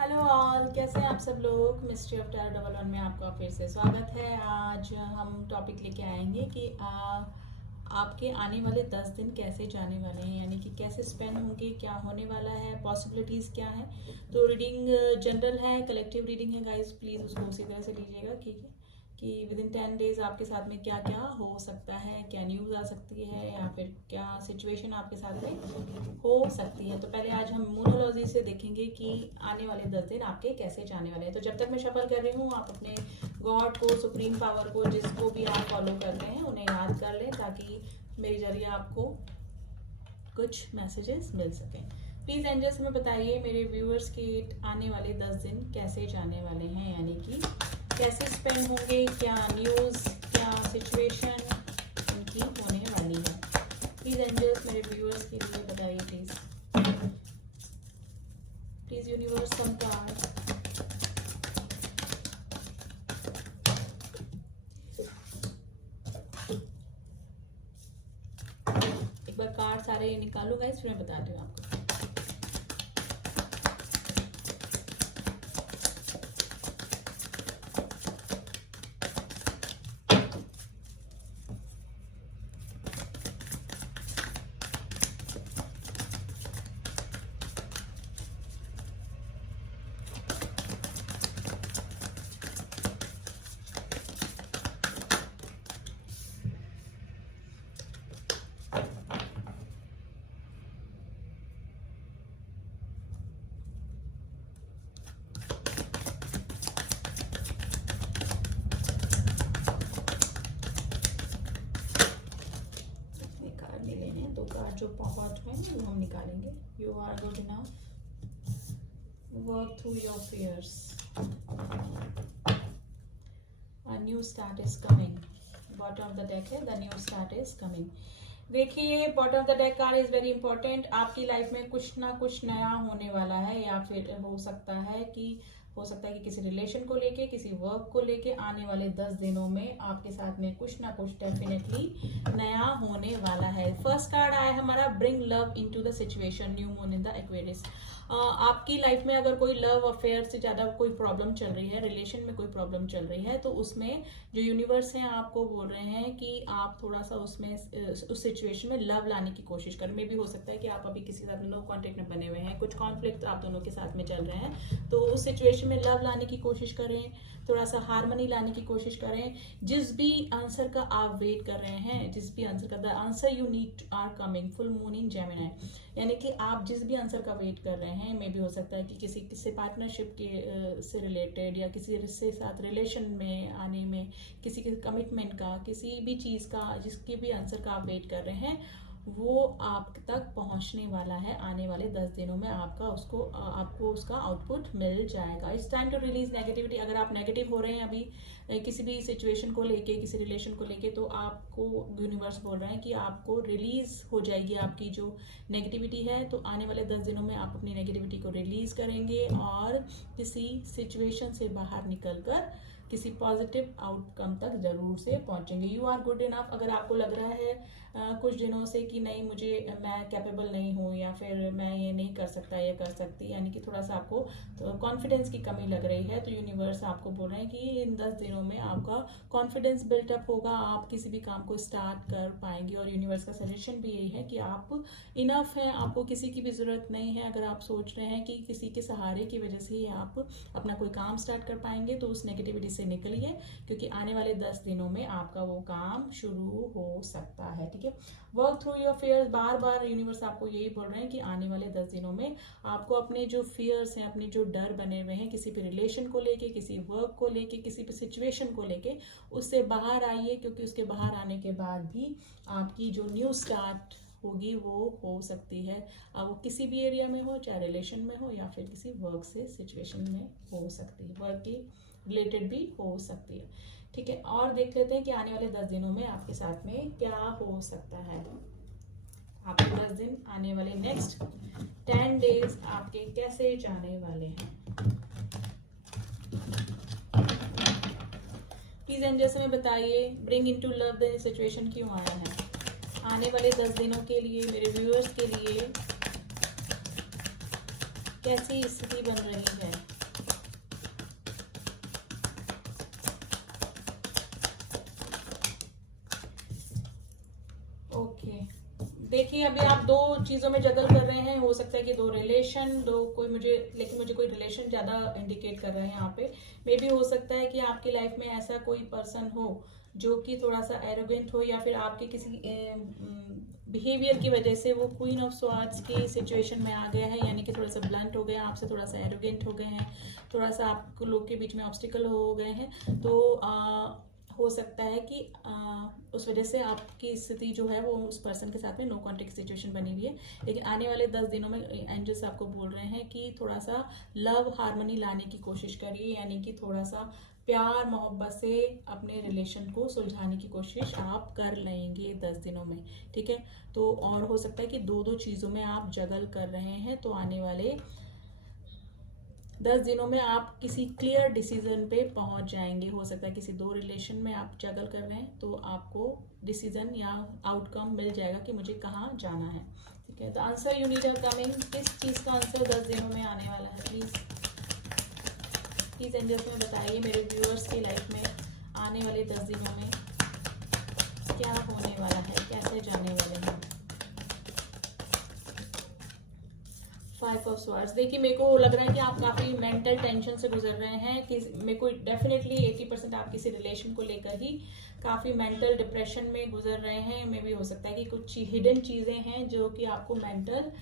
Hello all, कैसे हैं आप सब लोग। Mystery of terror double one में आपका फिर से स्वागत है। आज हम टॉपिक लेके आएंगे कि आपके आने वाले 10 दिन कैसे जाने वाले हैं, यानी कि कैसे स्पेंड होंगे, क्या होने वाला है, पॉसिबिलिटीज़ क्या है। तो रीडिंग जनरल है, कलेक्टिव रीडिंग है गाइस, प्लीज़ उसको उसी तरह से लीजिएगा, ठीक है। कि विद इन 10 डेज आपके साथ में क्या क्या हो सकता है, क्या न्यूज़ आ सकती है या फिर क्या सिचुएशन आपके साथ में हो सकती है। तो पहले आज हम मोनोलॉजी से देखेंगे कि आने वाले 10 दिन आपके कैसे जाने वाले हैं। तो जब तक मैं शफल कर रही हूँ, आप अपने गॉड को, सुप्रीम पावर को, जिसको भी आप फॉलो करते हैं उन्हें याद कर लें, ताकि मेरे जरिए आपको कुछ मैसेजेस मिल सकें। प्लीज़ एंजल्स हमें बताइए मेरे व्यूअर्स के आने वाले 10 दिन कैसे जाने वाले हैं, यानी कि कैसे स्पेंड होंगे, क्या न्यूज़, क्या सिचुएशन उनकी होने वाली है। प्लीज़ एंजल्स मेरे व्यूअर्स के लिए बताइए, प्लीज़ यूनिवर्स सम कार्ड। एक बार कार्ड सारे निकालूंगा, इस फिर मैं बताती हूँ आपको। दो कार्ड जो पॉपआउट हुए हैं वो हम निकालेंगे। You are good enough, work through your fears, a new start is coming. Bottom of the deck है, the new start is coming. देखिए, bottom of the deck card is very important. आपकी life में कुछ ना कुछ नया होने वाला है, या फिर हो सकता है कि किसी रिलेशन को लेके, किसी वर्क को लेके आने वाले 10 दिनों में आपके साथ में कुछ ना कुछ डेफिनेटली नया होने वाला है। फर्स्ट कार्ड आया हमारा, bring love into the situation, new moon in the Aquarius. आपकी लाइफ में अगर कोई लव अफेयर से ज्यादा कोई प्रॉब्लम चल रही है, रिलेशन में कोई प्रॉब्लम चल रही है, तो उसमें जो यूनिवर्स है आपको बोल रहे हैं कि आप थोड़ा सा उसमें उस सिचुएशन में लव लाने की कोशिश करें। मे भी हो सकता है कि आप अभी किसी के साथ नो कॉन्टेक्ट में बने हुए हैं, कुछ कॉन्फ्लिक्ट आप दोनों के साथ में चल रहे हैं, तो उस सिचुएशन में लव लाने की कोशिश करें, थोड़ा सा हार्मनी लाने की कोशिश करें। जिस भी आंसर का आप वेट कर रहे हैं, जिस भी आंसर का, the answer you need are coming, full moon in Gemini, यानी कि आप जिस भी आंसर का वेट कर रहे हैं, मे भी हो सकता है कि किसी से पार्टनरशिप के से रिलेटेड, या किसी से साथ रिलेशन में आने में, किसी के कमिटमेंट का, किसी भी चीज़ का, जिसके भी आंसर का आप वेट कर रहे हैं, वो आप तक पहुंचने वाला है। आने वाले 10 दिनों में आपको उसका आउटपुट मिल जाएगा। It's time to release negativity. अगर आप नेगेटिव हो रहे हैं अभी किसी भी सिचुएशन को लेके, किसी रिलेशन को लेके, तो आपको यूनिवर्स बोल रहे हैं कि आपको रिलीज हो जाएगी आपकी जो नेगेटिविटी है। तो आने वाले 10 दिनों में आप अपनी नेगेटिविटी को रिलीज करेंगे और किसी सिचुएशन से बाहर निकलकर किसी पॉजिटिव आउटकम तक जरूर से पहुंचेंगे। You are good enough. अगर आपको लग रहा है कुछ दिनों से कि नहीं, मैं कैपेबल नहीं हूँ, या फिर मैं ये नहीं कर सकता, ये कर सकती, यानी कि थोड़ा सा आपको तो कॉन्फिडेंस की कमी लग रही है, तो यूनिवर्स आपको बोल रहे हैं कि इन 10 दिनों में आपका कॉन्फिडेंस बिल्टअप होगा, आप किसी भी काम को स्टार्ट कर पाएंगे। और यूनिवर्स का सजेशन भी यही है कि आप इनफ हैं, आपको किसी की भी जरूरत नहीं है। अगर आप सोच रहे हैं कि किसी के सहारे की वजह से ही आप अपना कोई काम स्टार्ट कर पाएंगे, तो उस नेगेटिविटी से निकलिए, क्योंकि आने वाले 10 दिनों में आपका वो काम शुरू हो सकता है, ठीक है। वर्क थ्रू योर फियर्स, बार बार यूनिवर्स आपको यही बोल रहे हैं कि आने वाले 10 दिनों में आपको अपने जो फियर्स हैं, अपने जो डर बने हुए हैं, किसी भी रिलेशन को लेके, किसी वर्क को लेके, किसी भी सिचुएशन को लेके, उससे बाहर आइए, क्योंकि उसके बाहर आने के बाद भी आपकी जो न्यू स्टार्ट होगी वो हो सकती है। अब वो किसी भी एरिया में हो, चाहे रिलेशन में हो या फिर किसी वर्क से सिचुएशन में हो सकती है, वर्क की रिलेटेड भी हो सकती है, ठीक है। और देख लेते हैं कि आने वाले 10 दिनों में आपके साथ में क्या हो सकता है। आपके 10 दिन, आने वाले नेक्स्ट 10 डेज आपके कैसे जाने वाले हैं। प्लीज एंजल्स में बताइए, bring into love the situation क्यों आया है आने वाले 10 दिनों के लिए, मेरे व्यूअर्स के लिए कैसी स्थिति बन रही है। अभी आप दो चीजों में जगल कर रहे हैं, हो सकता है कि दो रिलेशन, दो कोई मुझे कोई रिलेशन ज्यादा इंडिकेट कर रहे हैं यहाँ पे। मे भी हो सकता है कि आपकी लाइफ में ऐसा कोई पर्सन हो जो कि थोड़ा सा एरोगेंट हो, या फिर आपके किसी बिहेवियर की वजह से वो क्वीन ऑफ स्वार्ड्स की सिचुएशन में आ गया है, यानी कि थोड़ा सा ब्लंट हो गया, आपसे थोड़ा सा एरोगेंट हो गए हैं, थोड़ा सा आप लोग के बीच में ऑब्स्टिकल हो गए हैं। तो हो सकता है कि उस वजह से आपकी स्थिति जो है वो उस पर्सन के साथ में नो कॉन्टेक्ट सिचुएशन बनी हुई है। लेकिन आने वाले 10 दिनों में एंजल्स आपको बोल रहे हैं कि थोड़ा सा लव हार्मनी लाने की कोशिश करिए, यानी कि थोड़ा सा प्यार मोहब्बत से अपने रिलेशन को सुलझाने की कोशिश आप कर लेंगे 10 दिनों में, ठीक है। तो और हो सकता है कि दो दो चीज़ों में आप जगल कर रहे हैं, तो आने वाले 10 दिनों में आप किसी क्लियर डिसीजन पे पहुंच जाएंगे। हो सकता है किसी दो रिलेशन में आप जगल कर रहे हैं, तो आपको डिसीजन या आउटकम मिल जाएगा कि मुझे कहाँ जाना है, ठीक है। तो आंसर यू नीड कमिंग, किस चीज़ का आंसर 10 दिनों में आने वाला है, प्लीज़ एंजल्स में बताइए। मेरे व्यूअर्स की लाइफ में आने वाले 10 दिनों में क्या होने वाला है, कैसे जाने वाले हैं। 5 ऑफ स्वॉर्ड्स, देखिए मेरे को लग रहा है कि आप काफ़ी मेंटल टेंशन से गुजर रहे हैं कि मेरे को डेफिनेटली 80% आप किसी रिलेशन को लेकर ही काफ़ी मेंटल डिप्रेशन में गुजर रहे हैं। मे भी हो सकता है कि कुछ हिडन चीज़ें हैं जो कि आपको मेंटल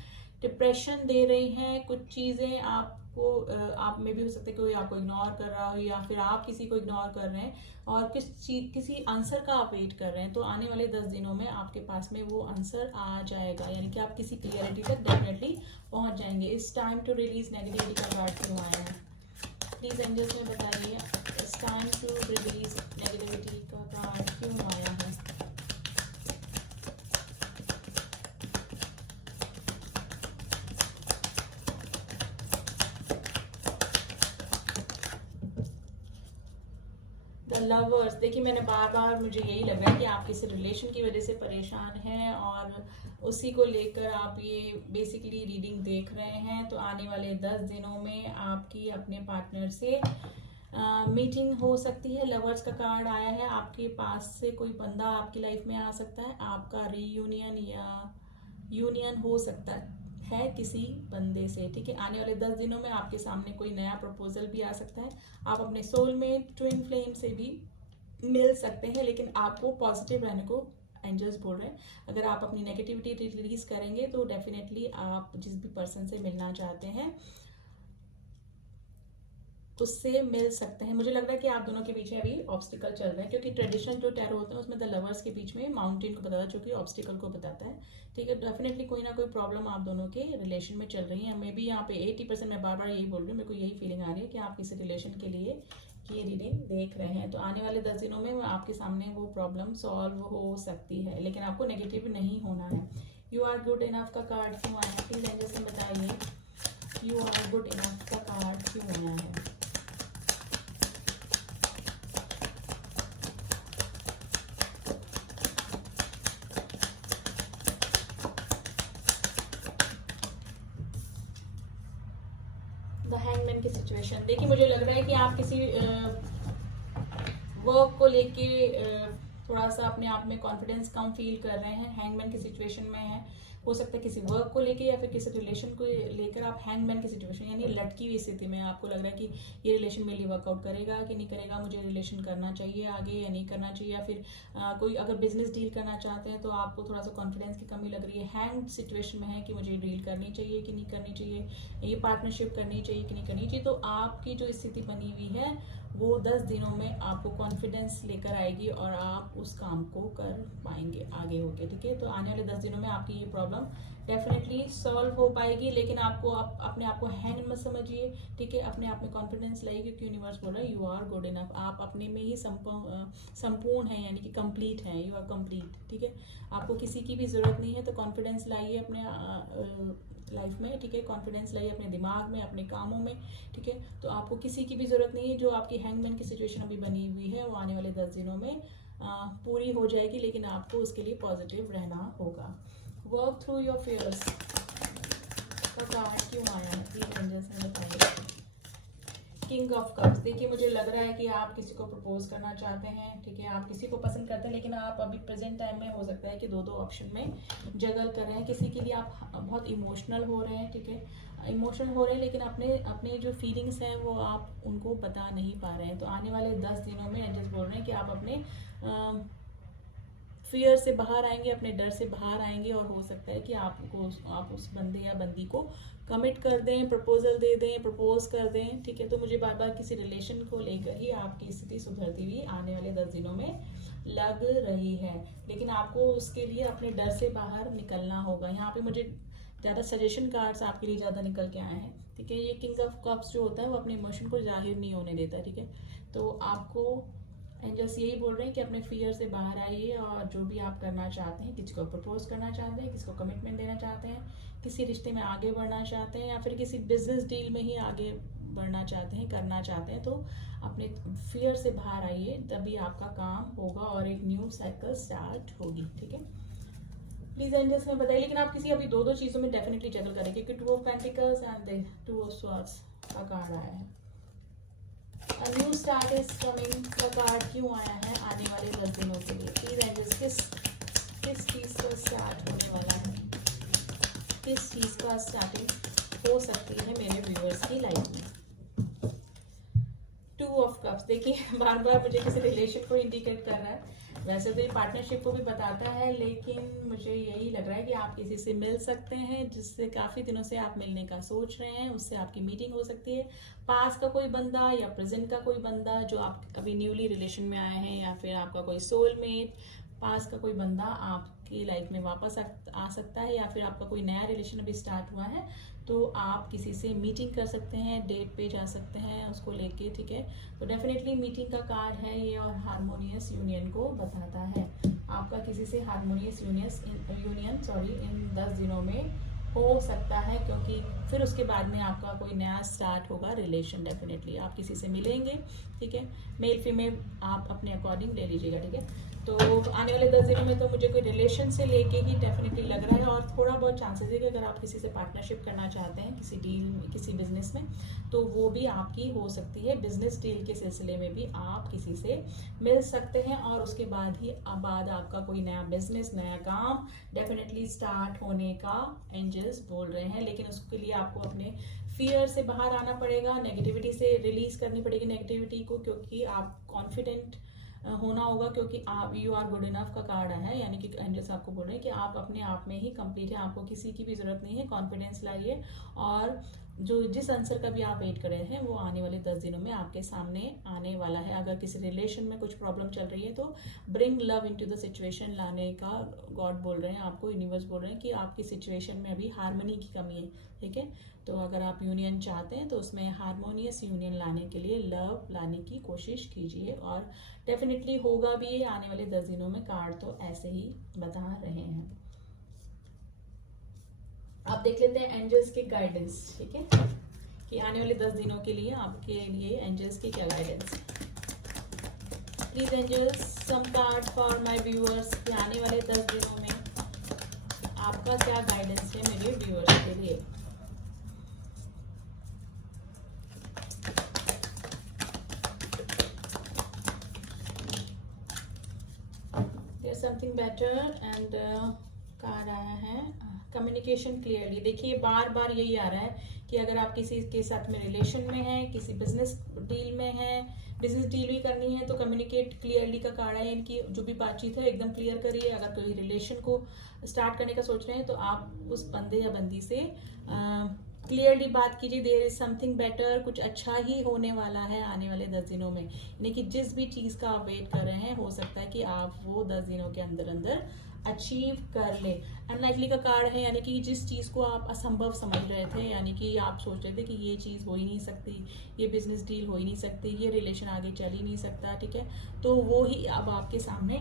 डिप्रेशन दे रही हैं। कुछ चीज़ें आपको आप में भी हो सकता है कोई आपको इग्नोर कर रहा हो, या फिर आप किसी को इग्नोर कर रहे हैं और किसी आंसर का आप वेट कर रहे हैं। तो आने वाले 10 दिनों में आपके पास में वो आंसर आ जाएगा, यानी कि आप किसी क्लियरिटी तक डेफिनेटली पहुंच जाएंगे। It's time to release negativity का कार्ड क्यों आया है, प्लीज एंजल्स में बताइए। It's time to release negativity का कार्ड क्यों आया है। लवर्स, देखिए मैंने बार बार मुझे यही लग रहा है कि आप किसी रिलेशन की वजह से परेशान हैं और उसी को लेकर आप ये बेसिकली रीडिंग देख रहे हैं। तो आने वाले 10 दिनों में आपकी अपने पार्टनर से मीटिंग हो सकती है। लवर्स का कार्ड आया है, आपके पास से कोई बंदा आपकी लाइफ में आ सकता है, आपका रीयूनियन या यूनियन हो सकता है किसी बंदे से, ठीक है। आने वाले 10 दिनों में आपके सामने कोई नया प्रपोजल भी आ सकता है। आप अपने सोलमेट ट्विन फ्लेम से भी मिल सकते हैं, लेकिन आपको पॉजिटिव रहने को एंजल्स बोल रहे हैं। अगर आप अपनी नेगेटिविटी रिलीज करेंगे तो डेफिनेटली आप जिस भी पर्सन से मिलना चाहते हैं उससे मिल सकते हैं। मुझे लग रहा है कि आप दोनों के बीच में अभी ऑब्स्टिकल चल रहे हैं, क्योंकि ट्रेडिशनल जो टैरो होते हैं उसमें द लवर्स के बीच में माउंटेन को बताता है, जो कि ऑब्स्टिकल को बताता है, ठीक है। डेफिनेटली कोई ना कोई प्रॉब्लम आप दोनों के रिलेशन में चल रही है। मे बी यहाँ पे 80%, मैं बार बार यही बोल रही हूँ, मेरे को यही फीलिंग आ रही है कि आप किसी रिलेशन के लिए ये रीडिंग देख रहे हैं। तो आने वाले 10 दिनों में आपके सामने वो प्रॉब्लम सॉल्व हो सकती है, लेकिन आपको नेगेटिव नहीं होना है। यू आर गुड इनफ का कार्ड क्यों आया है, प्लीज एंजल्स से बताइए। यू आर गुड इनफ का कार्ड क्यों आया है। द हैंगमैन की सिचुएशन, देखिए मुझे लग रहा है कि आप किसी वर्क को लेके थोड़ा सा अपने आप में कॉन्फिडेंस कम फील कर रहे हैं। हैंगमैन की सिचुएशन में है, हो सकता है किसी वर्क को लेके या फिर किसी रिलेशन को लेकर आप हैंगमैन की सिचुएशन यानी लटकी हुई स्थिति में, आपको लग रहा है कि ये रिलेशन मेरे लिए वर्कआउट करेगा कि नहीं करेगा, मुझे रिलेशन करना चाहिए आगे या नहीं करना चाहिए, या फिर कोई अगर बिजनेस डील करना चाहते हैं तो आपको थोड़ा सा कॉन्फिडेंस की कमी लग रही है। हैंग सिचुएशन में है कि मुझे डील करनी चाहिए कि नहीं करनी चाहिए, ये पार्टनरशिप करनी चाहिए कि नहीं करनी चाहिए। तो आपकी जो स्थिति बनी हुई है वो 10 दिनों में आपको कॉन्फिडेंस लेकर आएगी और आप उस काम को कर पाएंगे आगे होके, ठीक है। तो आने वाले 10 दिनों में आपकी ये प्रॉब्लम डेफिनेटली सॉल्व हो पाएगी, लेकिन आपको अपने आप को हैंग मत समझिए, ठीक है। अपने आप में कॉन्फिडेंस लाइए, क्योंकि यूनिवर्स बोल रहा है यू आर गुड इनफ, आप अपने में ही संपूर्ण है, यानी कि कंप्लीट है, यू आर कंप्लीट, ठीक है। आपको किसी की भी जरूरत नहीं है, तो कॉन्फिडेंस लाइए अपने लाइफ में, ठीक है। कॉन्फिडेंस लाइए अपने दिमाग में, अपने कामों में, ठीक है। तो आपको किसी की भी जरूरत नहीं है। जो आपकी हैंगमैन की सिचुएशन अभी बनी हुई है वो आने वाले 10 दिनों में पूरी हो जाएगी, लेकिन आपको उसके लिए पॉजिटिव रहना होगा। वर्क थ्रू योर फियर्स का कार्ड क्यों आया है, प्लीज एंजल्स ने बताइए। किंग ऑफ कप्स, देखिए मुझे लग रहा है कि आप किसी को प्रपोज करना चाहते हैं, ठीक है, आप किसी को पसंद करते हैं, लेकिन आप अभी प्रेजेंट टाइम में हो सकता है कि दो ऑप्शन में जगल कर रहे हैं। किसी के लिए आप बहुत इमोशनल हो रहे हैं, ठीक है, इमोशनल हो रहे हैं, लेकिन अपने अपने जो फीलिंग्स हैं वो आप उनको बता नहीं पा रहे हैं। तो आने वाले 10 दिनों में एंजल्स बोल रहे हैं कि आप अपने फियर से बाहर आएंगे, अपने डर से बाहर आएंगे, और हो सकता है कि आप उस बंदे या बंदी को कमिट कर दें, प्रपोजल दे दें, प्रपोज कर दें, ठीक है। तो मुझे बार बार किसी रिलेशन को लेकर ही आपकी स्थिति सुधरती हुई आने वाले 10 दिनों में लग रही है, लेकिन आपको उसके लिए अपने डर से बाहर निकलना होगा। यहाँ पे मुझे ज़्यादा सजेशन कार्ड्स आपके लिए ज़्यादा निकल के आए हैं, ठीक है। ये किंग ऑफ कप्स जो होता है वो अपने इमोशन को जाहिर नहीं होने देता, ठीक है। तो आपको एंजल्स यही बोल रहे हैं कि अपने फियर से बाहर आइए, और जो भी आप करना चाहते हैं, किसी को प्रपोज करना चाहते हैं, किसी को कमिटमेंट देना चाहते हैं, किसी रिश्ते में आगे बढ़ना चाहते हैं, या फिर किसी बिजनेस डील में ही आगे बढ़ना चाहते हैं, करना चाहते हैं, तो अपने फियर से बाहर आइए, तभी आपका काम होगा और एक न्यू साइकिल स्टार्ट होगी, ठीक है। प्लीज एंजल्स में बताइए, लेकिन आप किसी अभी दो चीज़ों में डेफिनेटली जगल करेंगे, क्योंकि 2 of pentacles and 2 of swords का कार्ड आया है। A new start is coming का कार्ड क्यों आया है आने वाले 10 दिनों के लिए? प्लीज एंजल्स किस चीज़ का स्टार्ट होने वाला है, किस चीज़ का स्टार्टिंग हो सकती है मेरे व्यूअर्स की लाइफ में? 2 ऑफ कप्स, देखिए बार बार मुझे किसी रिलेशन को इंडिकेट कर रहा है। वैसे तो ये पार्टनरशिप को भी बताता है, लेकिन मुझे यही लग रहा है कि आप किसी से मिल सकते हैं जिससे काफ़ी दिनों से आप मिलने का सोच रहे हैं, उससे आपकी मीटिंग हो सकती है। पास का कोई बंदा या प्रेजेंट का कोई बंदा जो आप अभी न्यूली रिलेशन में आए हैं, या फिर आपका कोई सोलमेट, पास का कोई बंदा आपकी लाइफ में वापस आ सकता है, या फिर आपका कोई नया रिलेशन अभी स्टार्ट हुआ है, तो आप किसी से मीटिंग कर सकते हैं, डेट पे जा सकते हैं उसको लेके, ठीक है। तो डेफिनेटली मीटिंग का कार्ड है ये, और हारमोनियस यूनियन को बताता है। आपका किसी से हारमोनियस यूनियन इन 10 दिनों में हो सकता है, क्योंकि फिर उसके बाद में आपका कोई नया स्टार्ट होगा रिलेशन। डेफिनेटली आप किसी से मिलेंगे, ठीक है। मेल फीमेल आप अपने अकॉर्डिंग ले लीजिएगा, ठीक है। तो आने वाले 10 दिनों में तो मुझे कोई रिलेशन से लेके ही डेफिनेटली लग रहा है, और थोड़ा बहुत चांसेस है कि अगर आप किसी से पार्टनरशिप करना चाहते हैं किसी डील में, किसी बिजनेस में, तो वो भी आपकी हो सकती है। बिजनेस डील के सिलसिले में भी आप किसी से मिल सकते हैं, और उसके बाद आपका कोई नया बिजनेस, नया काम डेफिनेटली स्टार्ट होने का एंजल्स बोल रहे हैं। लेकिन उसके लिए आपको अपने फियर से बाहर आना पड़ेगा, नेगेटिविटी से रिलीज करनी पड़ेगी नेगेटिविटी को, क्योंकि आप कॉन्फिडेंट होना होगा, क्योंकि आप यू आर गुड इनफ का कार्ड है, यानी कि एंजल्स आपको बोल रहे हैं कि आप अपने आप में ही कंप्लीट है, आपको किसी की भी जरूरत नहीं है। कॉन्फिडेंस लाइए, और जो जिस आंसर का भी आप वेट कर रहे हैं वो आने वाले 10 दिनों में आपके सामने आने वाला है। अगर किसी रिलेशन में कुछ प्रॉब्लम चल रही है तो bring love into the situation लाने का गॉड बोल रहे हैं आपको, यूनिवर्स बोल रहे हैं कि आपकी सिचुएशन में अभी हार्मनी की कमी है, ठीक है। तो अगर आप यूनियन चाहते हैं तो उसमें हार्मोनियस यूनियन लाने के लिए लव लाने की कोशिश कीजिए, और डेफिनेटली होगा भी ये आने वाले 10 दिनों में। कार्ड तो ऐसे ही बता रहे हैं। आप देख लेते हैं एंजल्स की गाइडेंस, ठीक है, कि आने वाले 10 दिनों के लिए आपके लिए एंजल्स की क्या गाइडेंस है। Please angels some card for my viewers, कि आने वाले 10 दिनों में आपका क्या गाइडेंस है मेरे व्यूअर्स के लिए। There something better and card आया है कम्युनिकेशन क्लियरली। देखिए बार बार यही आ रहा है कि अगर आप किसी के साथ में रिलेशन में हैं, किसी बिजनेस डील में हैं, बिजनेस डील भी करनी है, तो कम्युनिकेट क्लियरली का कार्ड है। इनकी जो भी बातचीत है एकदम क्लियर करिए। अगर कोई रिलेशन को स्टार्ट करने का सोच रहे हैं तो आप उस बंदे या बंदी से क्लियरली बात कीजिए। देयर इज समथिंग बेटर, कुछ अच्छा ही होने वाला है आने वाले 10 दिनों में। यानी कि जिस भी चीज़ का आप वेट कर रहे हैं हो सकता है कि आप वो 10 दिनों के अंदर अंदर अचीव कर ले। अनलाइकली का कार्ड है, यानी कि जिस चीज़ को आप असंभव समझ रहे थे, यानी कि आप सोच रहे थे कि ये चीज़ हो ही नहीं सकती, ये बिजनेस डील हो ही नहीं सकती, ये रिलेशन आगे चल ही नहीं सकता, ठीक है, तो वो ही अब आपके सामने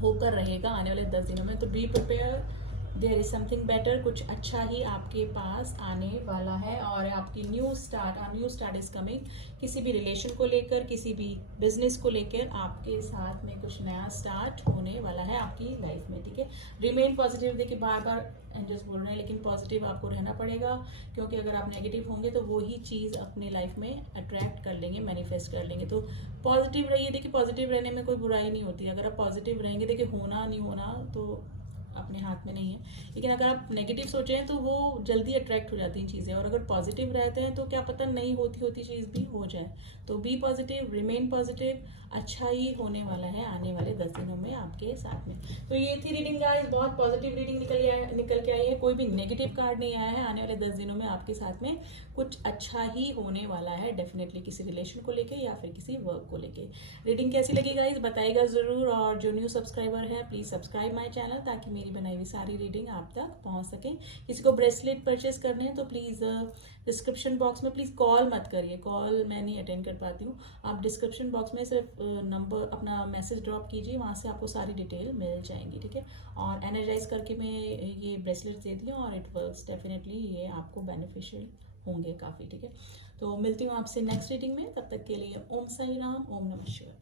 होकर रहेगा आने वाले 10 दिनों में। तो be prepare their is something better, कुछ अच्छा ही आपके पास आने वाला है। और आपकी न्यू स्टार्ट इज कमिंग। किसी भी रिलेशन को लेकर, किसी भी बिजनेस को लेकर आपके साथ में कुछ नया स्टार्ट होने वाला है आपकी लाइफ में, ठीक है। रिमेन पॉजिटिव, देखिए बार बार एंजल्स बोल रहे हैं, लेकिन पॉजिटिव आपको रहना पड़ेगा, क्योंकि अगर आप नेगेटिव होंगे तो वही चीज़ अपनी लाइफ में अट्रैक्ट कर लेंगे, मैनिफेस्ट कर लेंगे। तो पॉजिटिव रहिए। देखिए पॉजिटिव रहने में कोई बुराई नहीं होती। अगर आप पॉजिटिव रहेंगे, देखिए होना नहीं होना तो अपने हाथ में नहीं है, लेकिन अगर आप नेगेटिव सोचें तो वो जल्दी अट्रैक्ट हो जाती हैं चीज़ें। और अगर पॉजिटिव रहते हैं तो क्या पता नहीं होती चीज़ भी हो जाए। तो बी पॉजिटिव, रिमेन पॉजिटिव, अच्छा ही होने वाला है आने वाले 10 दिनों में आपके साथ में। तो ये थी रीडिंग गाइस, बहुत पॉजिटिव रीडिंग निकल के आई है। कोई भी नेगेटिव कार्ड नहीं आया है। आने वाले 10 दिनों में आपके साथ में कुछ अच्छा ही होने वाला है डेफिनेटली, किसी रिलेशन को लेके या फिर किसी वर्क को लेके। रीडिंग कैसी लगी गाइस बताइएगा ज़रूर। और जो न्यू सब्सक्राइबर है प्लीज़ सब्सक्राइब माई चैनल, ताकि मेरी बनाई हुई सारी रीडिंग आप तक पहुंच सके। किसी को ब्रेसलेट परचेस करने हैं तो प्लीज़ डिस्क्रिप्शन बॉक्स में प्लीज़ कॉल मत करिए, कॉल मैं नहीं अटेंड कर पाती हूँ। आप डिस्क्रिप्शन बॉक्स में सिर्फ नंबर अपना मैसेज ड्रॉप कीजिए, वहाँ से आपको सारी डिटेल मिल जाएंगी, ठीक है। और एनर्जाइज करके मैं ये ब्रेसलेट देती हूँ और इट वर्क्स डेफिनेटली, ये आपको बेनिफिशियल होंगे काफ़ी, ठीक है। तो मिलती हूँ आपसे नेक्स्ट रीडिंग में, तब तक के लिए ओम साई राम, ओम नमः शिवाय।